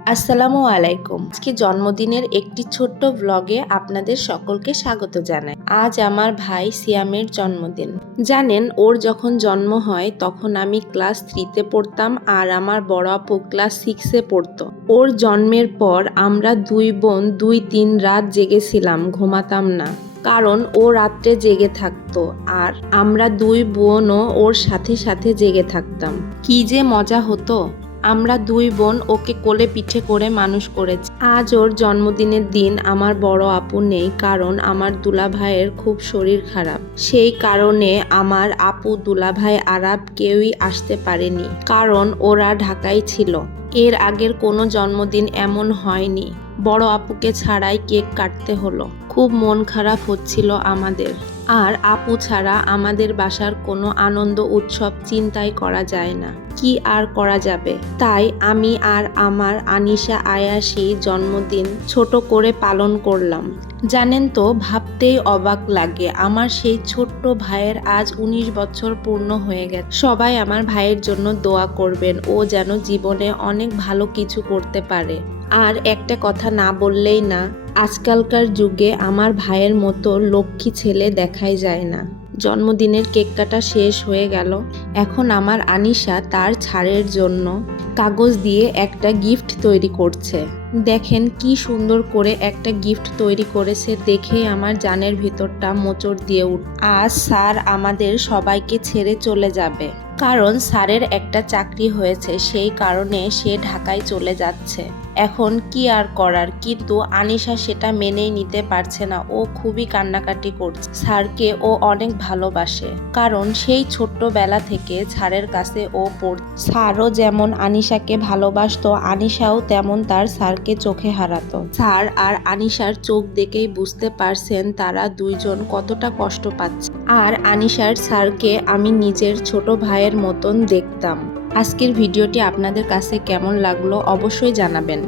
আসসালামু আলাইকুম। আজকে জন্মদিনের একটি ছোট্ট ব্লগে আপনাদের সকলকে স্বাগত জানাই। আজ আমার ভাই সিয়ামের জন্মদিন। জানেন, ওর যখন জন্ম হয় তখন আমি ক্লাস 3-তে পড়তাম আর আমার বড় আপু ক্লাস 6-এ পড়তো। ওর জন্মের পর আমরা দুই বোন 2-3 রাত জেগেছিলাম, ঘুমাতাম না। কারণ ও রাত্রে জেগে থাকতো আর আমরা দুই বোনও ওর সাথে সাথে জেগে থাকতাম। কি যে মজা হতো! আমরা দুই বোন ওকে কোলে পিঠে করে মানুষ করেছি। আজ ওর জন্মদিনের দিন আমার বড় আপু নেই, কারণ আমার দুলাভাইয়ের খুব শরীর খারাপ। সেই কারণে আমার আপু, দুলাভাই, আরাব কেউই আসতে পারেনি, কারণ ওরা ঢাকায় ছিল। এর আগের কোনো জন্মদিন এমন হয়নি, বড় আপুকে ছাড়াই কেক কাটতে হলো। খুব মন খারাপ হচ্ছিল আমাদের। আর আপু ছাড়া আমাদের বাসার কোনো আনন্দ উৎসব চিন্তাই করা যায় না। কি আর করা যাবে, তাই আমি আর আমার আনিশা আয়াসী জন্মদিন ছোট করে পালন করলাম। জানেন তো, ভাবতেই অবাক লাগে, আমার সেই ছোট্ট ভাইয়ের আজ 19 বছর পূর্ণ হয়ে গেছে। সবাই আমার ভাইয়ের জন্য দোয়া করবেন, ও যেন জীবনে অনেক ভালো কিছু করতে পারে। আর একটা কথা না বললেই না, আজকালকার যুগে আমার ভাইয়ের মতো লক্ষ্মী ছেলে দেখাই যায় না। জন্মদিনের কেক কাটা শেষ হয়ে গেল। এখন আমার আনিশা তার ছাড়ের জন্য কাগজ দিয়ে একটা গিফট তৈরি করছে। দেখেন কি সুন্দর করে একটা গিফট তৈরি করেছে, দেখেই আমার জানের ভিতরটা মোচড় দিয়ে আজ স্যার আমাদের সবাইকে ছেড়ে চলে যাবে, কারণ স্যারের একটা চাকরি হয়েছে, সেই কারণে সে ঢাকায় চলে যাচ্ছে। এখন কি আর করার, কিন্তু আনিশা সেটা মেনেই নিতে পারছে না। ও খুবই কান্নাকাটি করছে। স্যারকে ও অনেক ভালোবাসে, কারণ সেই ছোট্টবেলা থেকে স্যারের কাছে ও পড়ছে। স্যারও যেমন আনিশাকে ভালোবাসতো, আনিশাও তেমন তার স্যারকে চোখে হারাতো। স্যার আর আনিশার চোখ দেখেই বুঝতে পারছেন তারা দুইজন কতটা কষ্ট পাচ্ছে। আর আনিশার স্যারকে আমি নিজের ছোট ভাইয়ের মতন দেখতাম। আজকের ভিডিওটি আপনাদের কাছে কেমন লাগলো অবশ্যই জানাবেন।